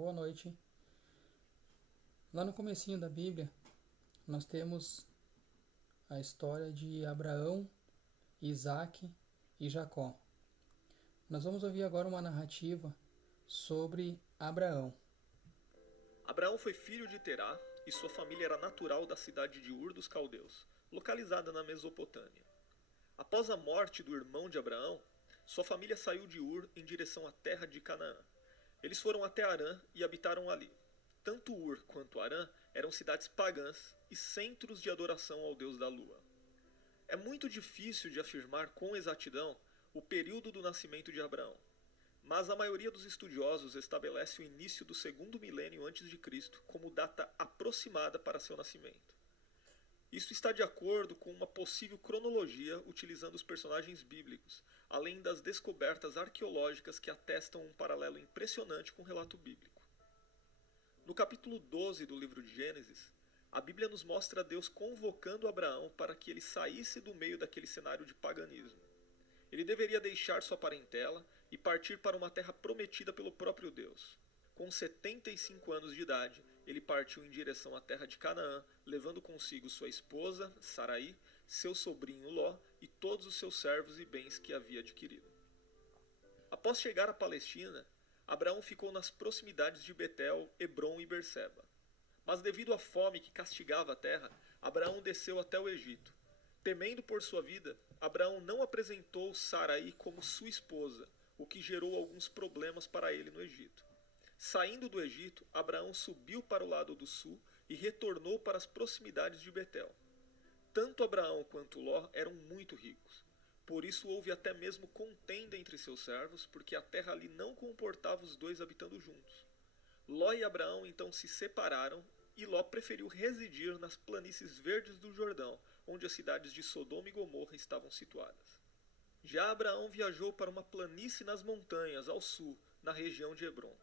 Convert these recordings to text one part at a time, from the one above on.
Boa noite. Lá no comecinho da Bíblia, nós temos a história de Abraão, Isaac e Jacó. Nós vamos ouvir agora uma narrativa sobre Abraão. Abraão foi filho de Terá e sua família era natural da cidade de Ur dos Caldeus, localizada na Mesopotâmia. Após a morte do irmão de Abraão, sua família saiu de Ur em direção à terra de Canaã. Eles foram até Harã e habitaram ali. Tanto Ur quanto Harã eram cidades pagãs e centros de adoração ao deus da lua. É muito difícil de afirmar com exatidão o período do nascimento de Abraão, mas a maioria dos estudiosos estabelece o início do segundo milênio antes de Cristo como data aproximada para seu nascimento. Isso está de acordo com uma possível cronologia utilizando os personagens bíblicos, além das descobertas arqueológicas que atestam um paralelo impressionante com o relato bíblico. No capítulo 12 do livro de Gênesis, a Bíblia nos mostra Deus convocando Abraão para que ele saísse do meio daquele cenário de paganismo. Ele deveria deixar sua parentela e partir para uma terra prometida pelo próprio Deus. Com 75 anos de idade, ele partiu em direção à terra de Canaã, levando consigo sua esposa, Saraí, seu sobrinho Ló e todos os seus servos e bens que havia adquirido. Após chegar à Palestina, Abraão ficou nas proximidades de Betel, Hebrom e Berseba. Mas devido à fome que castigava a terra, Abraão desceu até o Egito. Temendo por sua vida, Abraão não apresentou Saraí como sua esposa, o que gerou alguns problemas para ele no Egito. Saindo do Egito, Abraão subiu para o lado do sul e retornou para as proximidades de Betel. Tanto Abraão quanto Ló eram muito ricos. Por isso houve até mesmo contenda entre seus servos, porque a terra ali não comportava os dois habitando juntos. Ló e Abraão então se separaram e Ló preferiu residir nas planícies verdes do Jordão, onde as cidades de Sodoma e Gomorra estavam situadas. Já Abraão viajou para uma planície nas montanhas, ao sul, na região de Hebrom.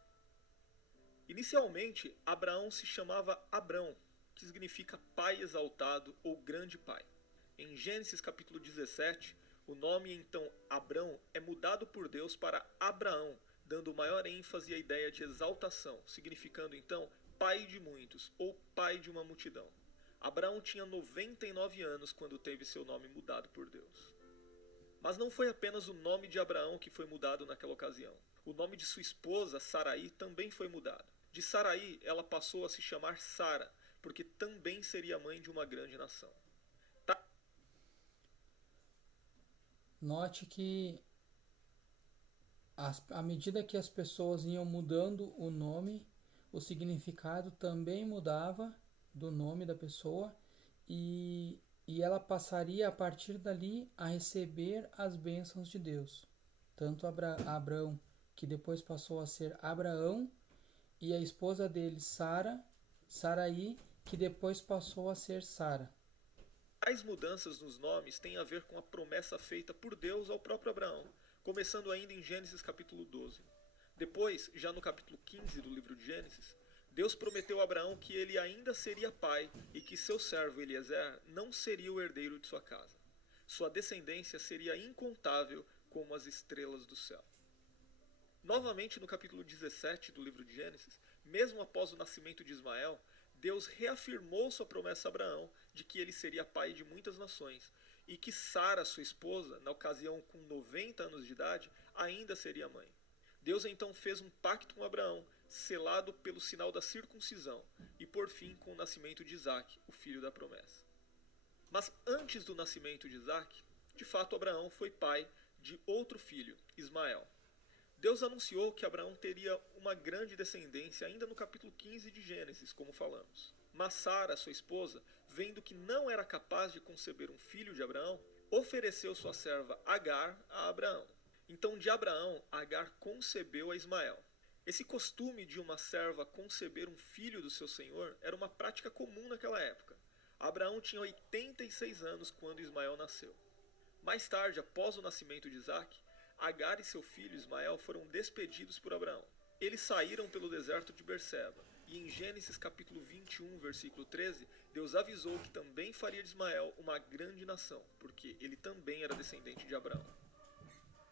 Inicialmente, Abraão se chamava Abrão, que significa pai exaltado ou grande pai. Em Gênesis capítulo 17, o nome então Abrão é mudado por Deus para Abraão, dando maior ênfase à ideia de exaltação, significando então pai de muitos ou pai de uma multidão. Abraão tinha 99 anos quando teve seu nome mudado por Deus. Mas não foi apenas o nome de Abraão que foi mudado naquela ocasião. O nome de sua esposa, Saraí, também foi mudado. De Saraí, ela passou a se chamar Sara, porque também seria mãe de uma grande nação. Note que à medida que as pessoas iam mudando o nome, o significado também mudava do nome da pessoa e ela passaria a partir dali a receber as bênçãos de Deus. Tanto Abrão, que depois passou a ser Abraão, e a esposa dele, Saraí, que depois passou a ser Sara. Tais mudanças nos nomes têm a ver com a promessa feita por Deus ao próprio Abraão, começando ainda em Gênesis capítulo 12. Depois, já no capítulo 15 do livro de Gênesis, Deus prometeu a Abraão que ele ainda seria pai e que seu servo Eliezer não seria o herdeiro de sua casa. Sua descendência seria incontável como as estrelas do céu. Novamente no capítulo 17 do livro de Gênesis, mesmo após o nascimento de Ismael, Deus reafirmou sua promessa a Abraão de que ele seria pai de muitas nações e que Sara, sua esposa, na ocasião com 90 anos de idade, ainda seria mãe. Deus então fez um pacto com Abraão, selado pelo sinal da circuncisão e por fim com o nascimento de Isaac, o filho da promessa. Mas antes do nascimento de Isaac, de fato Abraão foi pai de outro filho, Ismael. Deus anunciou que Abraão teria uma grande descendência ainda no capítulo 15 de Gênesis, como falamos. Mas Sara, sua esposa, vendo que não era capaz de conceber um filho de Abraão, ofereceu sua serva Agar a Abraão. Então de Abraão, Agar concebeu a Ismael. Esse costume de uma serva conceber um filho do seu senhor era uma prática comum naquela época. Abraão tinha 86 anos quando Ismael nasceu. Mais tarde, após o nascimento de Isaac, Agar e seu filho Ismael foram despedidos por Abraão. Eles saíram pelo deserto de Berseba, e em Gênesis capítulo 21, versículo 13, Deus avisou que também faria de Ismael uma grande nação, porque ele também era descendente de Abraão.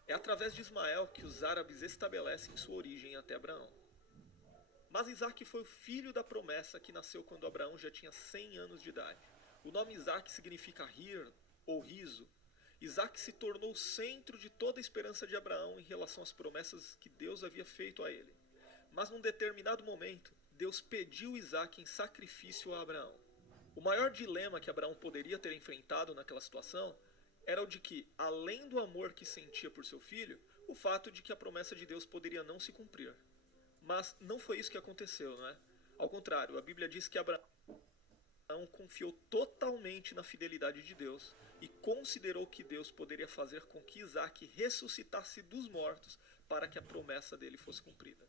É através de Ismael que os árabes estabelecem sua origem até Abraão. Mas Isaac foi o filho da promessa que nasceu quando Abraão já tinha 100 anos de idade. O nome Isaac significa rir ou riso. Isaac se tornou o centro de toda a esperança de Abraão em relação às promessas que Deus havia feito a ele. Mas num determinado momento, Deus pediu Isaac em sacrifício a Abraão. O maior dilema que Abraão poderia ter enfrentado naquela situação era o de que, além do amor que sentia por seu filho, o fato de que a promessa de Deus poderia não se cumprir. Mas não foi isso que aconteceu, não é? Ao contrário, a Bíblia diz que Abraão confiou totalmente na fidelidade de Deus e considerou que Deus poderia fazer com que Isaac ressuscitasse dos mortos para que a promessa dele fosse cumprida.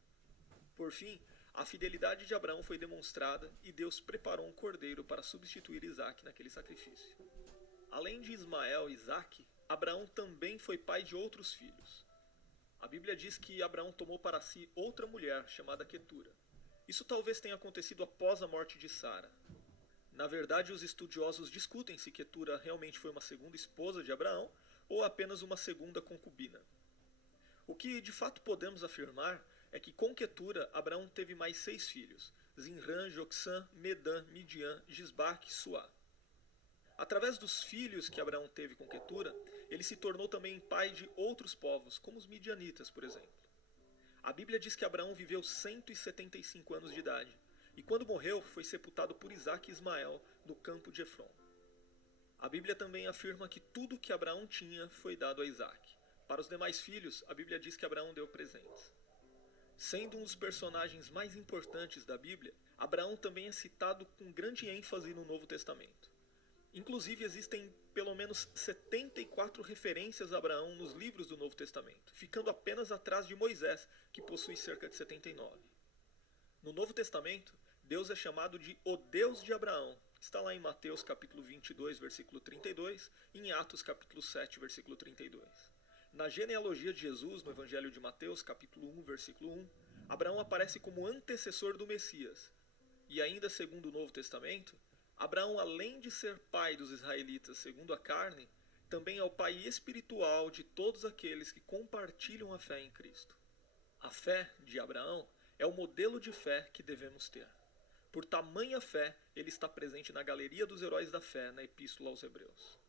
Por fim, a fidelidade de Abraão foi demonstrada e Deus preparou um cordeiro para substituir Isaac naquele sacrifício. Além de Ismael e Isaac, Abraão também foi pai de outros filhos. A Bíblia diz que Abraão tomou para si outra mulher chamada Quetura. Isso talvez tenha acontecido após a morte de Sara. Na verdade, os estudiosos discutem se Quetura realmente foi uma segunda esposa de Abraão ou apenas uma segunda concubina. O que de fato podemos afirmar é que com Quetura, Abraão teve mais 6 filhos: Zinrã, Joksã, Medã, Midian, Gisbaque e Suá. Através dos filhos que Abraão teve com Quetura, ele se tornou também pai de outros povos, como os midianitas, por exemplo. A Bíblia diz que Abraão viveu 175 anos de idade, e quando morreu, foi sepultado por Isaque e Ismael no campo de Efron. A Bíblia também afirma que tudo que Abraão tinha foi dado a Isaque. Para os demais filhos, a Bíblia diz que Abraão deu presentes. Sendo um dos personagens mais importantes da Bíblia, Abraão também é citado com grande ênfase no Novo Testamento. Inclusive, existem pelo menos 74 referências a Abraão nos livros do Novo Testamento, ficando apenas atrás de Moisés, que possui cerca de 79. No Novo Testamento, Deus é chamado de o Deus de Abraão. Está lá em Mateus capítulo 22, versículo 32, e em Atos capítulo 7, versículo 32. Na genealogia de Jesus, no Evangelho de Mateus, capítulo 1, versículo 1, Abraão aparece como antecessor do Messias. E ainda segundo o Novo Testamento, Abraão, além de ser pai dos israelitas segundo a carne, também é o pai espiritual de todos aqueles que compartilham a fé em Cristo. A fé de Abraão é o modelo de fé que devemos ter. Por tamanha fé, ele está presente na galeria dos heróis da fé na Epístola aos Hebreus.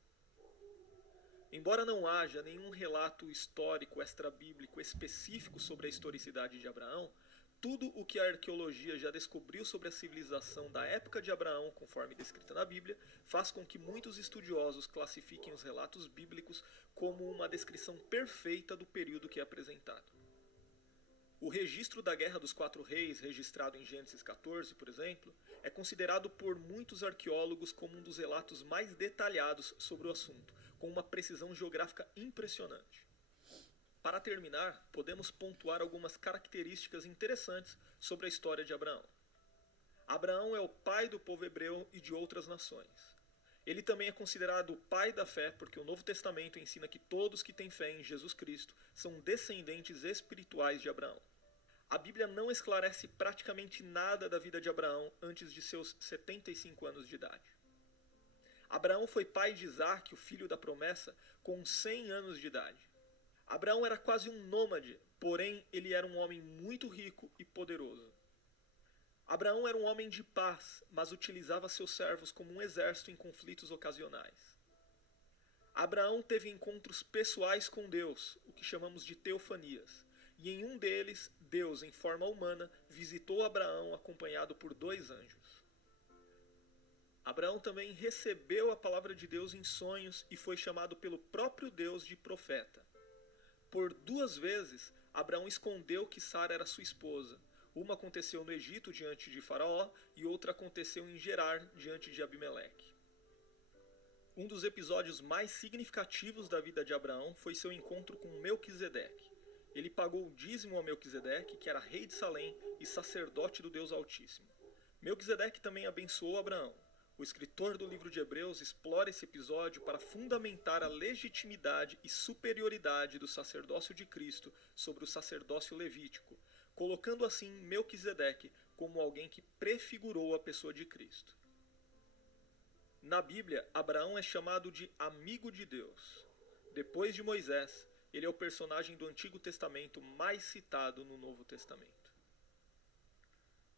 Embora não haja nenhum relato histórico extra-bíblico específico sobre a historicidade de Abraão, tudo o que a arqueologia já descobriu sobre a civilização da época de Abraão, conforme descrita na Bíblia, faz com que muitos estudiosos classifiquem os relatos bíblicos como uma descrição perfeita do período que é apresentado. O registro da Guerra dos 4 Reis, registrado em Gênesis 14, por exemplo, é considerado por muitos arqueólogos como um dos relatos mais detalhados sobre o assunto, com uma precisão geográfica impressionante. Para terminar, podemos pontuar algumas características interessantes sobre a história de Abraão. Abraão é o pai do povo hebreu e de outras nações. Ele também é considerado o pai da fé, porque o Novo Testamento ensina que todos que têm fé em Jesus Cristo são descendentes espirituais de Abraão. A Bíblia não esclarece praticamente nada da vida de Abraão antes de seus 75 anos de idade. Abraão foi pai de Isaque, o filho da promessa, com 100 anos de idade. Abraão era quase um nômade, porém ele era um homem muito rico e poderoso. Abraão era um homem de paz, mas utilizava seus servos como um exército em conflitos ocasionais. Abraão teve encontros pessoais com Deus, o que chamamos de teofanias, e em um deles, Deus, em forma humana, visitou Abraão acompanhado por 2 anjos. Abraão também recebeu a palavra de Deus em sonhos e foi chamado pelo próprio Deus de profeta. Por 2 vezes, Abraão escondeu que Sara era sua esposa. Uma aconteceu no Egito, diante de Faraó, e outra aconteceu em Gerar, diante de Abimeleque. Um dos episódios mais significativos da vida de Abraão foi seu encontro com Melquisedeque. Ele pagou o dízimo a Melquisedeque, que era rei de Salém e sacerdote do Deus Altíssimo. Melquisedeque também abençoou Abraão. O escritor do livro de Hebreus explora esse episódio para fundamentar a legitimidade e superioridade do sacerdócio de Cristo sobre o sacerdócio levítico, colocando assim Melquisedeque como alguém que prefigurou a pessoa de Cristo. Na Bíblia, Abraão é chamado de amigo de Deus. Depois de Moisés, ele é o personagem do Antigo Testamento mais citado no Novo Testamento.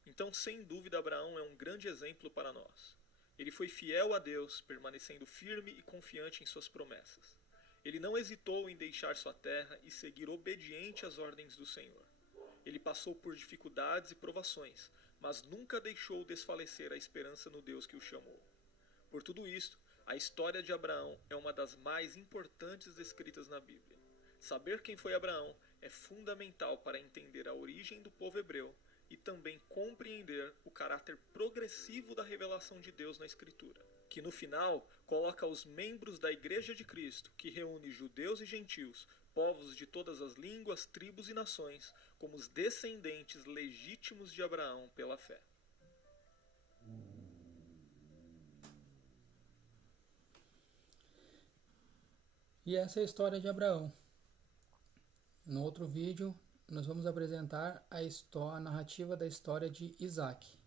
Então, sem dúvida, Abraão é um grande exemplo para nós. Ele foi fiel a Deus, permanecendo firme e confiante em suas promessas. Ele não hesitou em deixar sua terra e seguir obediente às ordens do Senhor. Ele passou por dificuldades e provações, mas nunca deixou desfalecer a esperança no Deus que o chamou. Por tudo isto, a história de Abraão é uma das mais importantes descritas na Bíblia. Saber quem foi Abraão é fundamental para entender a origem do povo hebreu e também compreender o caráter progressivo da revelação de Deus na Escritura, que no final coloca os membros da Igreja de Cristo, que reúne judeus e gentios, povos de todas as línguas, tribos e nações, como os descendentes legítimos de Abraão pela fé. E essa é a história de Abraão. No outro vídeo, nós vamos apresentar a narrativa da história de Isaac.